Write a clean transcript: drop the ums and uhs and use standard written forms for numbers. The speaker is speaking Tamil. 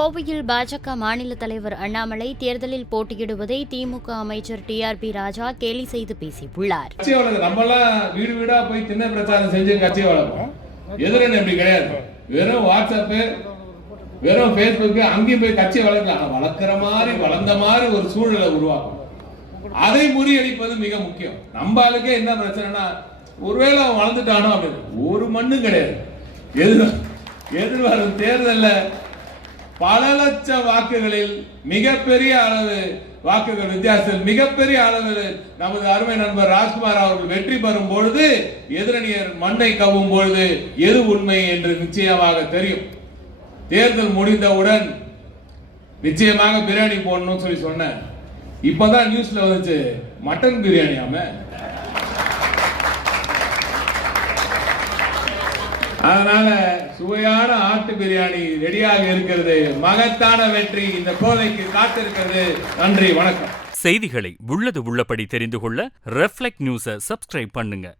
கோவையில் பாஜக மாநில தலைவர் அண்ணாமலை தேர்தலில் போட்டியிடுவதை திமுக அமைச்சர் டிஆர்பி ராஜா கேலி செய்து பேசியுள்ளார். நம்மளாம் வீடு வீடா போய் திண்ணை பிரச்சாரம் செஞ்சு கட்சியை வளர்ப்போம். எதிரணி அப்படி கிடையாது. வெறும் வாட்ஸ்அப், வெறும் பேஸ்புக், அங்கேயும் போய் கட்சியை வளர்க்கலாம். வளர்க்கிற மாதிரி வளர்ந்த மாதிரி ஒரு சூழலை உருவாக்கும். அதை முறியடிப்பது மிக முக்கியம். நம்ம ஆளுக்கே என்ன பிரச்சனைனா, ஒருவேளை அவன் வளர்ந்துட்டானோ அப்படின்னு ஒரு மண்ணும் கிடையாது. எதிர்வரும் தேர்தலில் பல லட்சம் வாக்குகளில் மிகப்பெரிய அளவு வாக்குகள் வித்தியாசத்தில் மிகப்பெரிய அளவில் நமது அருமை நண்பர் ராஜ்குமார் அவர்கள் வெற்றி பெறும் பொழுது எதிரணியர் மண்ணை கவ்வும் பொழுது எது உண்மை என்று நிச்சயமாக தெரியும். தேர்தல் முடிந்தவுடன் நிச்சயமாக பிரியாணி போடணும்னு சொல்லி சொன்னேன். இப்பதான் நியூஸ்ல வந்துச்சு மட்டன் பிரியாணியாம. அதனால சுவையான ஆட்டு பிரியாணி ரெடியாக இருக்கிறது. மகத்தான வெற்றி இந்த கோவைக்கு காத்திருக்கிறது. நன்றி, வணக்கம். செய்திகளை உள்ளது உள்ளபடி தெரிந்து கொள்ள ரெஃப்ளெக்ட் நியூஸை சப்ஸ்கிரைப் பண்ணுங்க.